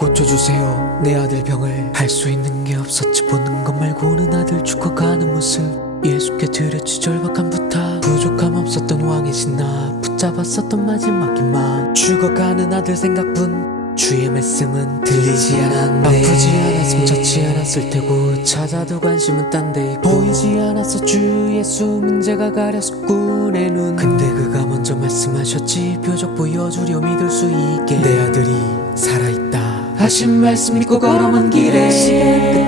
고쳐주세요. 내 아들 병을 할 수 있는 게 없었지. 보는 것 말고는 아들 죽어가는 모습. 예수께 드렸지. 절박한 부탁. 부족함 없었던 왕이신 나 붙잡았었던 마지막 희망 죽어가는 아들 생각뿐. 주의 말씀은 들리지 않았네. 아프지 않았으면 젖지 않았을 테고. 찾아도 관심은 딴 데 있고. 보이지 않았어 주 예수 문제가 가렸었고 내 눈. 근데 그가 먼저 말씀하셨지. 표적 보여주려 믿을 수 있게. 내 아들이 살아있다 하신 말씀 믿고 걸어만 길에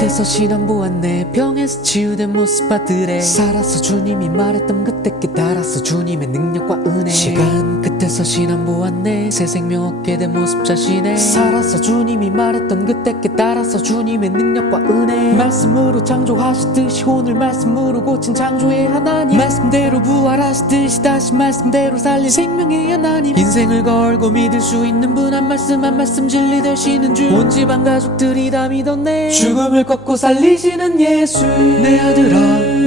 끝에서 신앙 보았네. 병에서 치유된 모습 아들에 살아서 주님이 말했던 그때 깨달았어 주님의 능력과 은혜. 시간 끝에서 신앙 보았네. 새 생명 얻게 된 모습 자신에 살아서 주님이 말했던 그때 깨달았어 주님의 능력과 은혜. 말씀으로 창조하시듯이 오늘 말씀으로 고친 창조의 하나님. 말씀대로 부활하시듯이 다시 말씀대로 살린 생명의 하나님. 인생을 걸고 믿을 수 있는 분 한 말씀 한 말씀 진리 되시는 주. 온 집안 가족들이 다 믿었네. 죽음을 꺾고 살리시는 예수. 내 아들아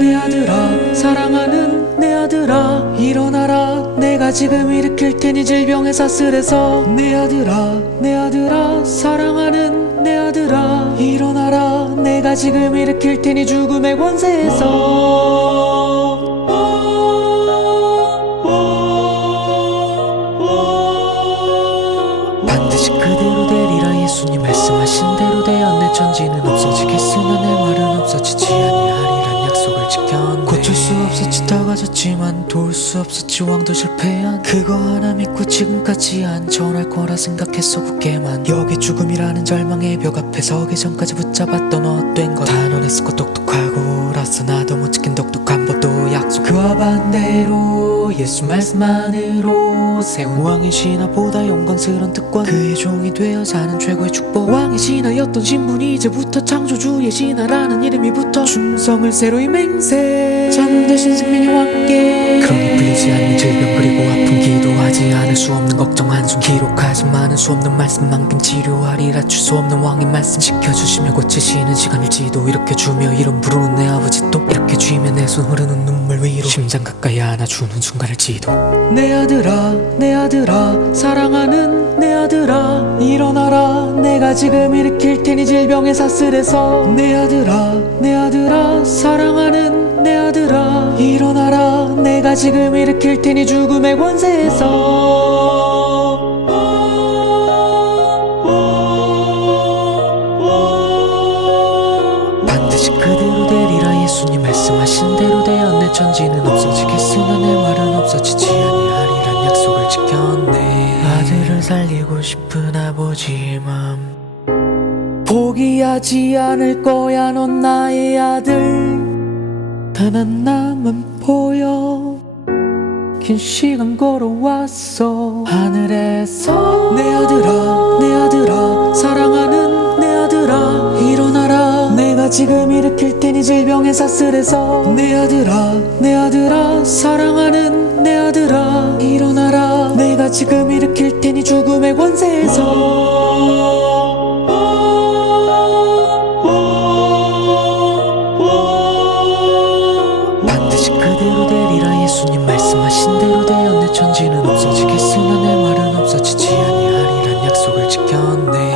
내 아들아 사랑하는 내 아들아 일어나라. 내가 지금 일으킬 테니 질병의 사슬에서. 내 아들아 내 아들아 사랑하는 내 아들아 일어나라. 내가 지금 일으킬 테니 죽음의 권세에서. 반드시 그대로 되리라. 예수님 말씀하신 대로 되어 내 천지는 없어지겠 내 말은 없어지지 아니하리란 약속을 지켰네. 고칠 수 없었지 다 가졌지만 도울 수 없었지 왕도 실패한 그거 하나 믿고 지금까지 안전할 거라 생각했어 굳게만. 여기 죽음이라는 절망의 벽 앞에 서기 전까지 붙잡았던 헛된 것. 단언했었고 똑똑하고 라서 나도 못 그와 반대로 예수 말씀만으로 세운 왕의 신하보다 영광스러운 특권. 그의 종이 되어 사는 최고의 축복. 왕의 신하였던 신분이 이제부터 창조주의 신하라는 이름이 붙어 충성을 새로이 맹세. 자는 대신 생명의 왕께. 그러니 풀리지 않는 질병 그리고 아픔 기도하지 않을 수 없는 걱정 한숨 기록하지 많은 수 없는 말씀만큼 치료하리라. 줄수 없는 왕의 말씀 지켜주시며 고치시는 시간일지도 이렇게 주며 이름 부르는 내 아버지 또 이렇게 쥐며 내손 흐르는 눈물 위로. 심장 가까이 안아주는 순간일지도. 내 아들아 내 아들아 사랑하는 내 아들아 일어나라. 내가 지금 일으킬 테니 질병의 사슬에서. 내 아들아 내 아들아 사랑하는 내 아들아 일어나라. 내가 지금 일으킬 테니 죽음의 권세에서. 반드시 그대 천지는 없어지겠으나 내 말은 없어지지 아니하리란 약속을 지켰네. 아들을 살리고 싶은 아버지의 맘 포기하지 않을 거야 넌 나의 아들. 단 하나만 보여 긴 시간 걸어왔어. 하늘에서 내 아들아 지금 일으킬 테니 질병에 사슬에서 내 아들아 내 아들아 사랑하는 내 아들아 일어나라. 내가 지금 일으킬 테니 죽음의 권세에서. 그대로 되리라 예수님 말씀하신 대로 되었네 천지는 없어지겠으나 내 말은 없어지지 아니하리란 약속을 지켰네.